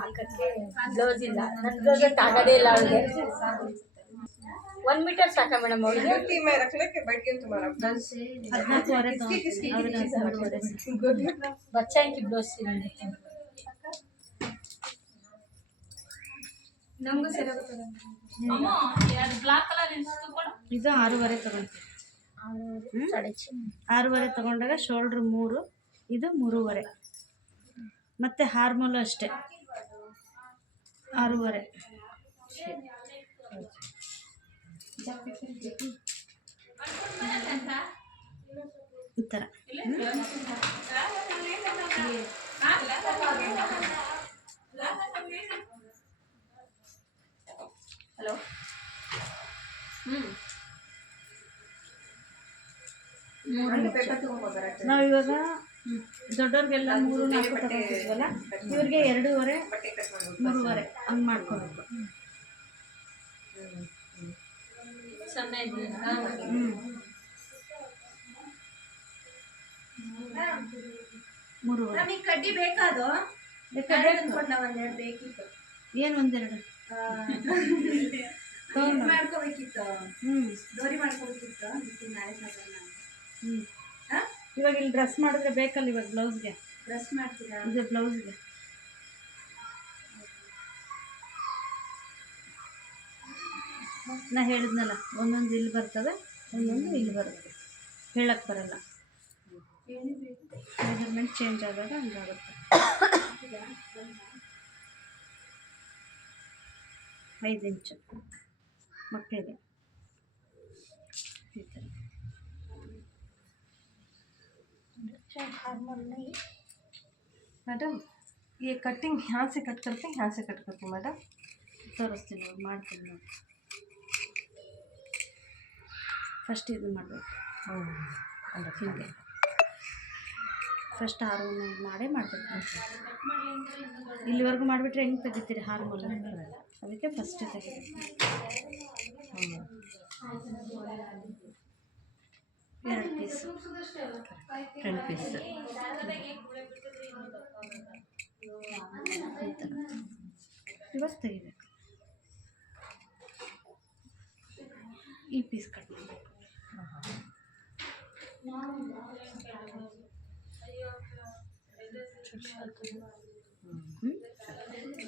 ಹಾಕಕ್ಕೆ ಬ್ಲೌಸ್ ಇಲ್ಲ, ನನ್ನ ಬ್ಲೌಸ್ ಆಗದೇ ಇಲ್ಲ ಅವಳಿಗೆ. 1 ಮೀಟರ್ ಸಾಕ ಮೇಡಮ್ ಅವಳಿಗೆ? 14.5 बच्चा की ब्लाउज ನಮಗೂ ಸರಿ ಅಮ್ಮ ಯಾರು ಬ್ಲಾಕ್ ಕಲರ್ ಇದು 6.5 ತಗೊಂತೀವಿ. 6.5 ತಗೊಂಡಾಗ ಶೋಲ್ಡ್ರ್ 3, ಇದು 3.5. ಮತ್ತೆ ಹಾರ್ಮೋಲು ಅಷ್ಟೇ 6.5. ಈ ಥರ ಹಲೋ. ನಾವಿವಾಗ ದೊಡ್ಡವ್ರಿಗೆಲ್ಲ 3-4 ತಗೊಂಡಿದ್ವಲ್ಲ, ಇವ್ರಿಗೆ 2.5 3.5 ಹಂಗೆ ಮಾಡ್ಕೋಬೇಕು. ಸಣ್ಣ ಇದ್ರಿಂದ 3.5. ನಮಗೆ ಕಡ್ಡಿ ಬೇಕಾದು ಒಂದೆರಡು ಬೇಕಿತ್ತು. ಏನು ಒಂದೆರಡು ಮಾಡ್ಕೋಬೇಕಿತ್ತು, ದೋರಿ ಮಾಡ್ಕೋಬೇಕಿತ್ತು. ನಾಳೆ ಇವಾಗ ಇಲ್ಲಿ ಡ್ರೆಸ್ ಮಾಡಿದ್ರೆ ಬೇಕಲ್ಲ, ಇವಾಗ ಬ್ಲೌಸ್ಗೆ ಡ್ರೆಸ್ ಮಾಡ್ತೀರಾ? ಇದು ಬ್ಲೌಸ್ಗೆ ನಾ ಹೇಳಿದ್ನಲ್ಲ, ಒಂದೊಂದು ಇಲ್ಲಿ ಬರ್ತವೆ, ಒಂದೊಂದು ಇಲ್ಲಿ ಬರುತ್ತೆ, ಹೇಳಕ್ಕೆ ಬರಲ್ಲ. ಮೆಜರ್ಮೆಂಟ್ ಚೇಂಜ್ ಆದಾಗ ಹಂಗಾಗುತ್ತೆ. 5 ಇಂಚು ಮಕ್ಕಳಿಗೆ ಈ ಥರ. मैडम ये कटिंग यहाँ से कट करते हैं, यहाँ से कट करते हैं मैडम? ತೋರಿಸ್ತೀನಿ, ನೋಡಿ ಮಾಡ್ತೀನಿ ನೋಡಿ. ಫಸ್ಟ್ ಇದು ಮಾಡಬೇಕು, ಹೀಗೆ ಫಸ್ಟ್ ಹಾರ್ಮೋನ್ ಮಾಡೇ ಮಾಡಬೇಕು. ಇಲ್ಲಿವರೆಗೂ ಮಾಡಿಬಿಟ್ರೆ ಹೆಂಗೆ ತೆಗಿತೀರಿ ಹಾರ್ಮೋನ್? ಅದಕ್ಕೆ ಫಸ್ಟ್ ತೆಗಿಬೇಕು. 2 ಪೀಸ್, फ्रंट पीस ಇವಾಗ ತೆಗಿಬೇಕು. ಈ ಪೀಸ್ ಕಟ್ ಮಾಡಬೇಕು.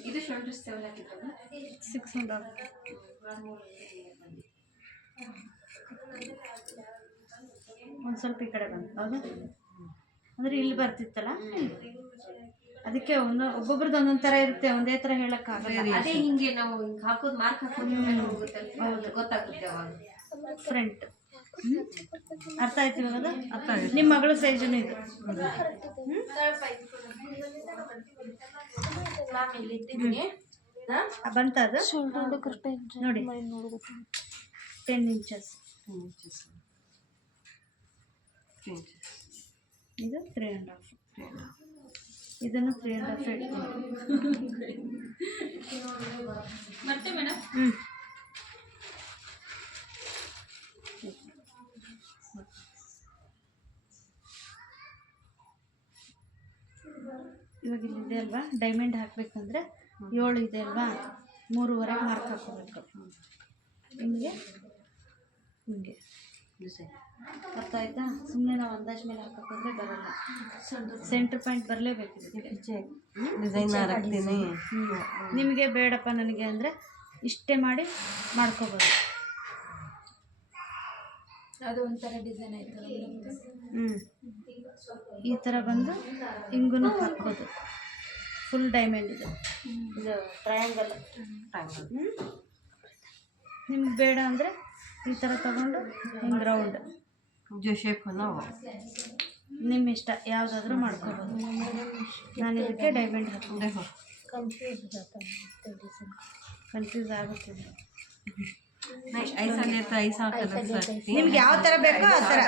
ಇದು ಶೋಲ್ಡರ್ 7 ಹಾಕಿದ್ದಲ್ಲ, 6.5. ಒಂದು ಸ್ವಲ್ಪ ಈ ಕಡೆ ಬಂತು, ಹೌದಾ? ಅಂದರೆ ಇಲ್ಲಿ ಬರ್ತಿತ್ತಲ್ಲ, ಅದಕ್ಕೆ ಒಬ್ಬೊಬ್ರದ್ದು ಒಂದೊಂದು ಥರ ಇರುತ್ತೆ, ಒಂದೇ ಥರ ಹೇಳೋಕ್ಕಾಗಲ್ಲ. ಅದೇ ಹಿಂಗೆ ನಾವು ಹಿಂಗೆ ಹಾಕೋದು ಮಾರ್ಕ್ ಹಾಕೋದು ಗೊತ್ತಾಗುತ್ತೆ ಅವಾಗ. ಫ್ರಂಟ್ ಅರ್ಥ ಆಯ್ತು ಇವಾಗ? ಅದು ಅರ್ಥ ಆಯ್ತು. ನಿಮ್ಮ ಮಗಳು ಸೈಜನು ಇದು ಬಂತ? ಅದು ನೋಡಿ 10 ಇಂಚಸ್. ಇದು 3.5. ಇದನ್ನು 3.5 ಇಡ್ತೀನಿ. ಮತ್ತೆ ಮೇಡಮ್ ಇವಾಗ ಇಲ್ಲಿದೆ ಅಲ್ವಾ, ಡೈಮಂಡ್ ಹಾಕಬೇಕಂದ್ರೆ 7 ಇದೆ ಅಲ್ವಾ, 3.5 ಮಾರ್ಕ್ ಹಾಕೋಬೇಕು. ಹಿಂಗೆ ಹಿಂಗೆ ಅರ್ಥ ಆಯ್ತಾ? ಸುಮ್ಮನೆ ನಾವು ಅಂದಾಜು ಮೇಲೆ ಹಾಕೋದ್ರೆ ಬರಲ್ಲ, ಸೆಂಟ್ರ್ ಪಾಯಿಂಟ್ ಬರಲೇಬೇಕು. ನಿಮಗೆ ಬೇಡಪ್ಪ ನನಗೆ ಅಂದರೆ ಇಷ್ಟೇ ಮಾಡಿ ಮಾಡ್ಕೋಬೋದು. ಅದು ಒಂಥರ ಡಿಸೈನ್ ಆಯ್ತು. ಈ ಥರ ಬಂದು ಹಿಂಗೂ ಹಾಕ್ಬೋದು. ಫುಲ್ ಡೈಮಂಡ್ ಇದು ಟ್ರಯಾಂಗಲ್. ನಿಮ್ಗೆ ಬೇಡ ಅಂದರೆ ಈ ಥರ ತೊಗೊಂಡು ಹಿಂಗೆ ರೌಂಡ್ जो शेप हो ना वो ನಿಮ್ಮ ಇಷ್ಟ, ಯಾವುದಾದ್ರೂ ಮಾಡ್ಕೋಬೋದು. ನಾನು ಇದಕ್ಕೆ ಡೈಮಂಡ್ ಹಾಕ್ಕೊಂಡೆ. ಕನ್ಫ್ಯೂಸ್ ಆಗುತ್ತೆ. ऐसा लेता ऐसा कलर सकती ನಿಮ್ಗೆ ಯಾವ ಥರ ಬೇಕೋ ಆ ಥರ.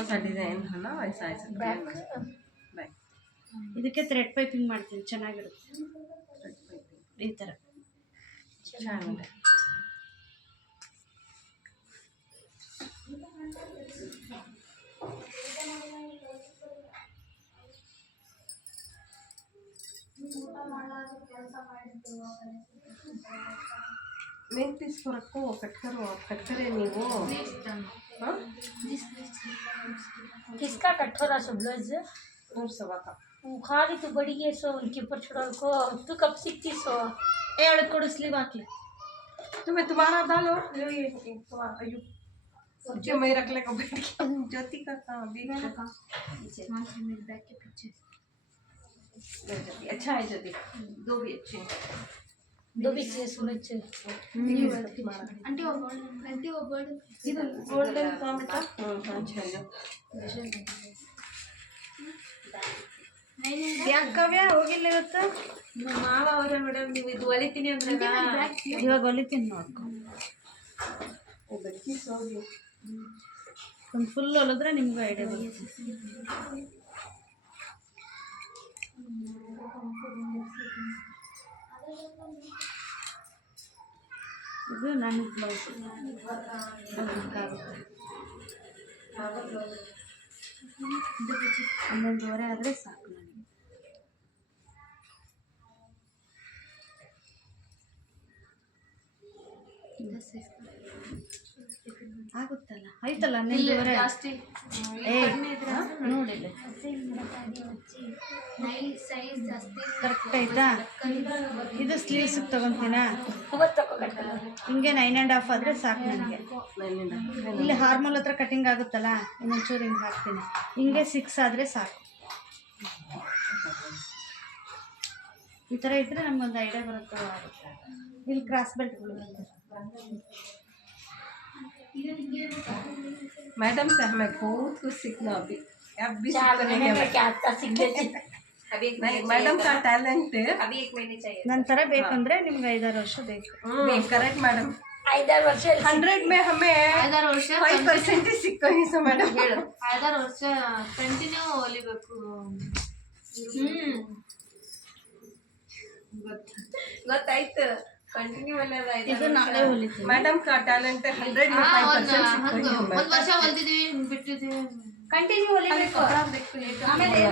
ऐसा डिजाइन है ना, ऐसा ऐसा बैक. ಇದಕ್ಕೆ ಥ್ರೆಡ್ ಪೈಪಿಂಗ್ ಮಾಡ್ತೀನಿ, ಚೆನ್ನಾಗಿರುತ್ತೆ ಈ ಥರ. ಚೆನ್ನಾಗಿದೆ. నేను తీసుకుರಕ್ಕೋ ಕಟ್ಕರೆ ನೀವು हाँ किसका कट हो रहा सब ब्लाउज 100 का खाली तो बड़ी है सो उनके ऊपर छोड़ा को तू कब सीखती सो ಹೇಳಿ ಕೊಡು ಸ್ಲೀವ್ ಹಾಕ್ಲಿ तुम्हें तुम्हारा डालो ये तुम्हारा अयो सच्चे मैं रख लेगा बैठ के ज्योति का कहाँ भी बैक के पीछे अच्छा है ज्योति दो भी अच्छे हैं दो भी से सुने छे आंटी वो गोल्ड ಇದು ಗೋಲ್ಡನ್ ಕಾಮಿಟ अच्छा है ಯಾಕೆ ಕಾವ್ಯ ಹೋಗಿಲ್ಲ ಇವತ್ತು ಮಾವ ಅವರ ಮೇಡಮ್ ನೀವು ಇದು ಹೊಲಿತೀನಿ ಅಂದ್ರಲ್ಲ ಇವಾಗ ಹೊಲಿತೀನಿ ನೋಡ್ಕೊ ಬಚ್ಚಿ ಸೋಗಿ ಒಂದು ಫುಲ್ ಹೊಲಿದ್ರೆ ನಿಮ್ಗೂ ಐಡಿಯಾ ಬರುತ್ತೆ ಇದು ನನ್ನ ಬ್ಲೌಸ್ ಹನ್ನೊಂದುವರೆ ಆದರೆ ಸಾಕು ನನಗೆ ಆಗುತ್ತಲ್ಲ ಆಯ್ತಲ್ಲ ಹನ್ನೊಂದುವರೆ ಏ ನೋಡಿಲ್ಲ ಕರೆಕ್ಟ್ ಆಯ್ತಾ ಇದು ಸ್ಲೀವ್ಸ್ ತಗೊಂತೀನಾ ಹಿಂಗೆ 9.5 ಆದರೆ ಸಾಕು ನನಗೆ ಇಲ್ಲಿ ಹಾರ್ಮೋಲ್ ಹತ್ರ ಕಟಿಂಗ್ ಆಗುತ್ತಲ್ಲ ಇನ್ನೊಂಚೂರು ಹಿಂಗೆ ಹಾಕ್ತೀನಿ ಹಿಂಗೆ 6 ಆದರೆ ಸಾಕು ಈ ಥರ ಇದ್ದರೆ ನಮಗೊಂದು ಐಡಿಯಾ ಬರುತ್ತೆ ಇಲ್ಲಿ ಕ್ರಾಸ್ ಬೆಲ್ಟ್ಗಳು मैडम से हमें बहुत कुछ सीखना अभी अब भी 4 महीने में क्या आता सीख लेती अभी मैडम का टैलेंट है अभी 1 महीने चाहिए ನನ್ನ ಥರ ಬೇಕಂದ್ರೆ ನಿಮ್ಗೆ 5-6 ವರ್ಷ ಬೇಕು करेक्ट मैडम 5 ವರ್ಷ 100 में हमें 5-6 ವರ್ಷ 5% ಸಿಕ್ಕ ಹಿಸ ಮೇಡಮ್ ಹೇಳು 5-6 ವರ್ಷ ಕಂಟಿನ್ಯೂ ಹೊಲಿಬೇಕು ಗೊತ್ತಾಯ್ತು ಕಂಟಿನ್ಯೂ ಇದು ನಾಳೆ ಹೊಲಿತೀವಿ मैडम का टैलेंट 100 में 5% ಸಿಕ್ಕ ಒಂದು ವರ್ಷ ಹೊಲಿತಿದ್ವಿ ಬಿಟ್ಟಿದ್ವಿ ಕಂಟಿನ್ಯೂ ಹೊಲಿಬೇಕು ಬೇಕು ಆಮೇಲೆ